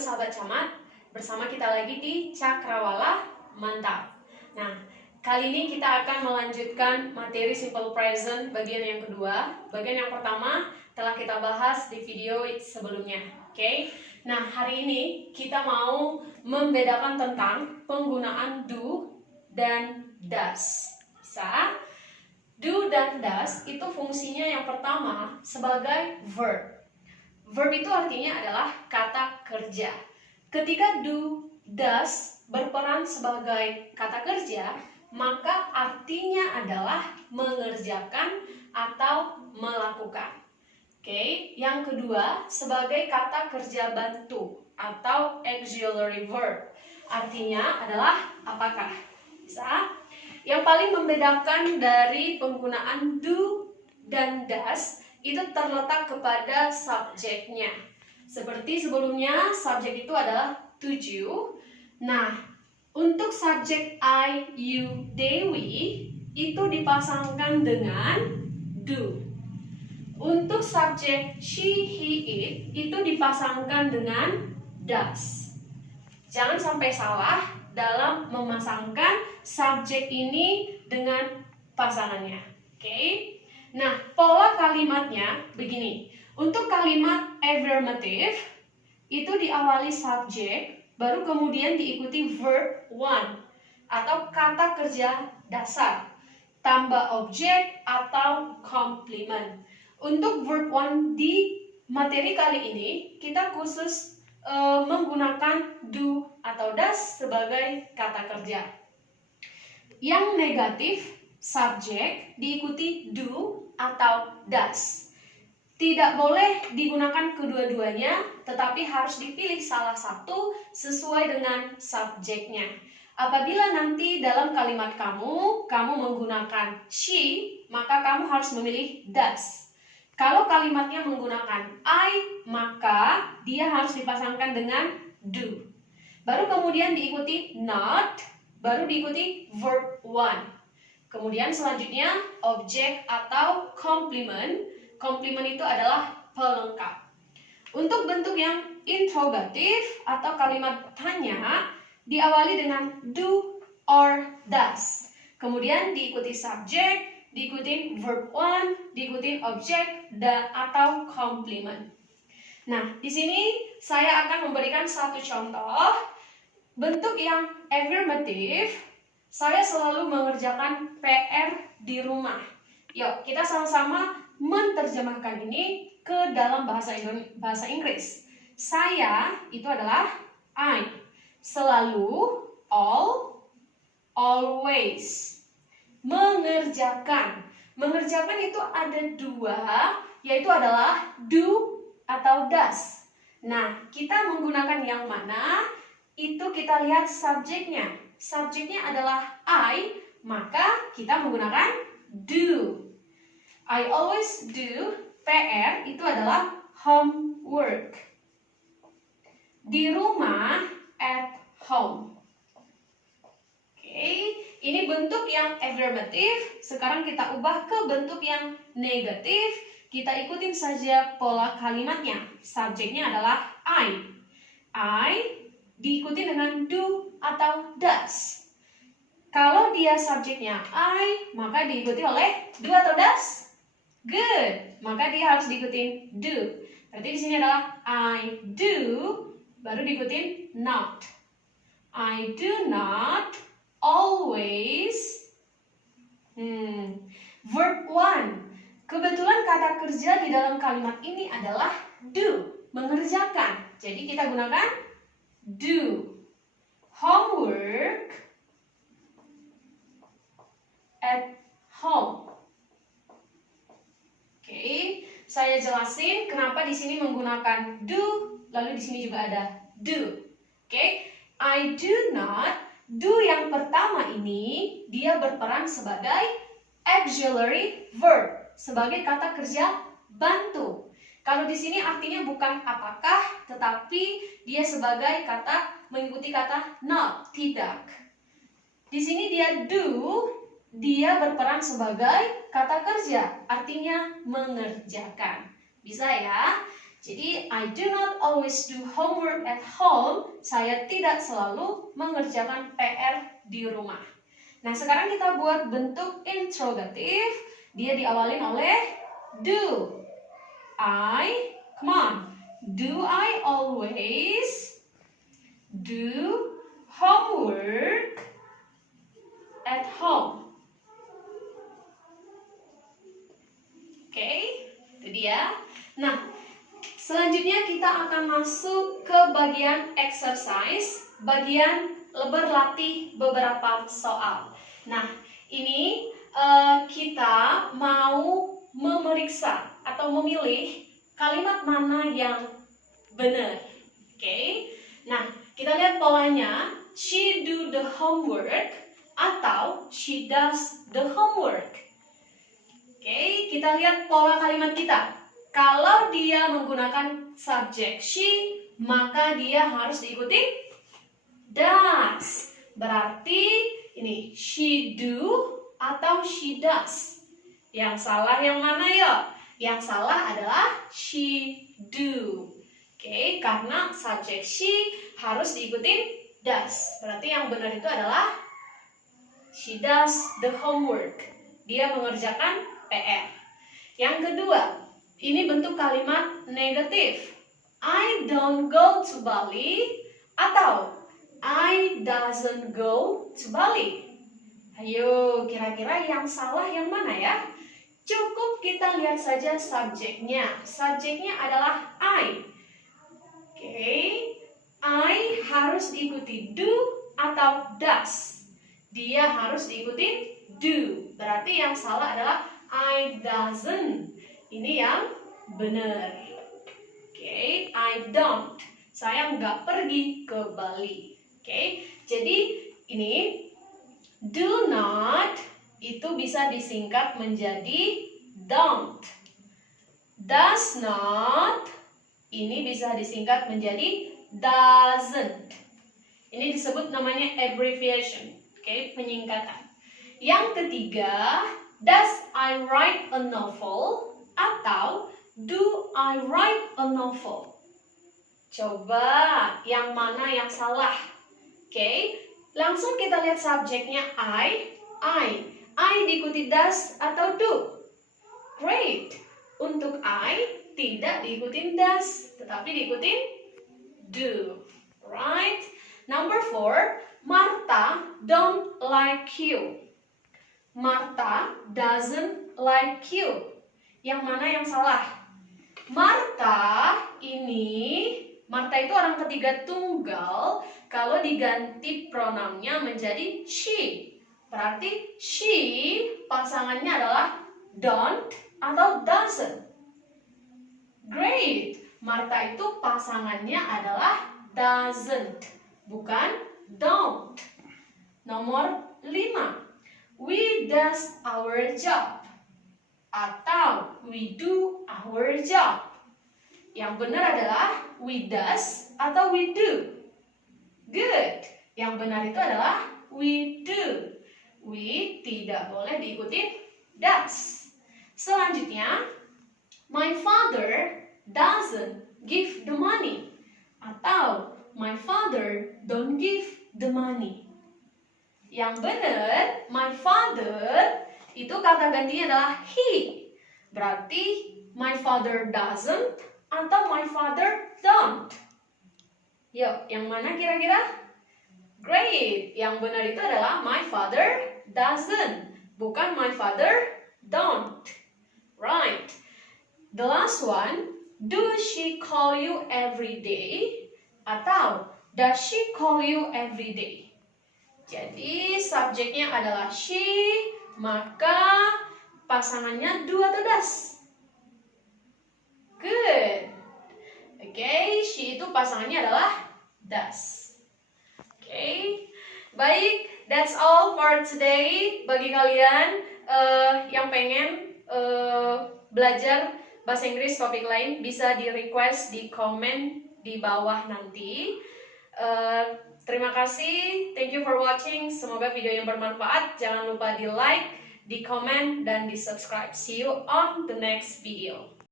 sahabat camat, bersama kita lagi di Cakrawala Mantap. Nah, kali ini kita akan melanjutkan materi simple present bagian yang kedua. Bagian yang pertama telah kita bahas di video sebelumnya. Oke? Nah, hari ini kita mau membedakan tentang penggunaan do dan does. Bisa? Do dan does itu fungsinya yang pertama sebagai verb. Verb itu artinya adalah kata kerja. Ketika do, does berperan sebagai kata kerja, maka artinya adalah mengerjakan atau melakukan. Oke, yang kedua sebagai kata kerja bantu atau auxiliary verb. Artinya adalah apakah? Bisa? Yang paling membedakan dari penggunaan do dan does itu terletak kepada subjeknya. Seperti sebelumnya, subjek itu adalah tuju. Nah, untuk subjek I, you, Dewi itu dipasangkan dengan do. Untuk subjek she, he, it itu dipasangkan dengan does. Jangan sampai salah dalam memasangkan subjek ini dengan pasangannya. Oke? Nah, pola kalimatnya begini. Untuk kalimat affirmative itu diawali subjek, baru kemudian diikuti verb one atau kata kerja dasar, tambah objek atau complement. Untuk verb one di materi kali ini kita khusus menggunakan do atau does sebagai kata kerja. Yang negatif subjek diikuti do atau does. Tidak boleh digunakan kedua-duanya, tetapi harus dipilih salah satu sesuai dengan subjeknya. Apabila nanti dalam kalimat kamu menggunakan she, maka kamu harus memilih does. Kalau kalimatnya menggunakan I, maka dia harus dipasangkan dengan do. Baru kemudian diikuti not, baru diikuti verb one. Kemudian selanjutnya objek atau complement. Complement itu adalah pelengkap. Untuk bentuk yang interrogatif atau kalimat tanya diawali dengan do or does. Kemudian diikuti subjek, diikuti verb one, diikuti objek atau complement. Nah, di sini saya akan memberikan satu contoh. Bentuk yang affirmative, saya selalu mengerjakan PR di rumah. Yuk, kita sama-sama menerjemahkan ini ke dalam bahasa Inggris. Saya itu adalah I. Selalu, all, always. Mengerjakan. Mengerjakan itu ada dua, yaitu adalah do atau does. Nah, kita menggunakan yang mana? Itu kita lihat subjeknya. Subjeknya adalah I, maka kita menggunakan do. I always do. PR itu adalah homework. Di rumah, at home. Oke, ini bentuk yang affirmative. Sekarang kita ubah ke bentuk yang negatif. Kita ikutin saja pola kalimatnya. Subjeknya adalah I. I diikuti dengan do atau does. Kalau dia subjeknya I, maka diikuti oleh do atau does? Good. Maka dia harus diikuti do. Berarti di sini adalah I do, baru diikuti not. I do not always. Verb one. Kebetulan kata kerja di dalam kalimat ini adalah do, mengerjakan. Jadi kita gunakan do. Homework at home. Oke, saya jelasin kenapa di sini menggunakan do, lalu di sini juga ada do. Oke, I do not. Do yang pertama ini dia berperan sebagai auxiliary verb, sebagai kata kerja bantu. Kalau di sini artinya bukan apakah, tetapi dia sebagai kata mengikuti kata not, tidak. Di sini dia do, dia berperan sebagai kata kerja, artinya mengerjakan. Bisa ya? Jadi, I do not always do homework at home. Saya tidak selalu mengerjakan PR di rumah. Nah, sekarang kita buat bentuk interrogatif. Dia diawalin oleh do. Come on. Do I always do homework at home? Oke, itu dia. Nah, selanjutnya kita akan masuk ke bagian exercise, bagian berlatih beberapa soal. Nah, ini kita mau memeriksa atau memilih kalimat mana yang benar. Oke. Nah, kita lihat polanya. She do the homework atau she does the homework. Oke, kita lihat pola kalimat kita. Kalau dia menggunakan subjek she, maka dia harus diikuti does. Berarti ini she do atau she does. Yang salah yang mana ya? Yang salah adalah she do. Oke, karena subjek she harus diikuti does. Berarti yang benar itu adalah she does the homework. Dia mengerjakan PR. Yang kedua, ini bentuk kalimat negatif. I don't go to Bali atau I doesn't go to Bali. Ayo, kira-kira yang salah yang mana ya? Cukup kita lihat saja subjeknya. Subjeknya adalah I. Oke, I harus diikuti do atau does. Dia harus diikuti do. Berarti yang salah adalah I doesn't. Ini yang benar. Oke, I don't. Saya nggak pergi ke Bali. Oke, jadi ini do not itu bisa disingkat menjadi don't. Does not ini bisa disingkat menjadi doesn't. Ini disebut namanya abbreviation. Oke, penyingkatan. Yang ketiga, does I write a novel atau do I write a novel? Coba yang mana yang salah? Oke, langsung kita lihat subjeknya I diikuti does atau do? Great. Untuk I tidak diikuti does, tetapi diikuti do. Right? Number 4, Martha don't like you. Martha doesn't like you. Yang mana yang salah? Martha itu orang ketiga tunggal. Kalau diganti pronounnya menjadi she, berarti she pasangannya adalah don't atau doesn't. Great. Martha itu pasangannya adalah doesn't, bukan don't. Nomor 5. We does our job atau we do our job. Yang benar adalah we does atau we do. Good. Yang benar itu adalah we do. We tidak boleh diikuti does. Selanjutnya, my father doesn't give the money atau my father don't give the money. Yang benar, my father itu kata gantinya adalah he. Berarti my father doesn't atau my father don't. Yuk, yang mana kira-kira? Great. Yang benar itu adalah my father doesn't, bukan my father don't. Right. The last one, do she call you every day atau does she call you every day? Jadi subjeknya adalah she, maka pasangannya do atau does? Good. Oke, she itu pasangannya adalah does. Oke, baik, that's all for today. Bagi kalian yang pengen belajar bahasa Inggris topik lain, bisa di request di komen di bawah nanti. Terima kasih, thank you for watching. Semoga video yang bermanfaat. Jangan lupa di like, di komen, dan di subscribe. See you on the next video.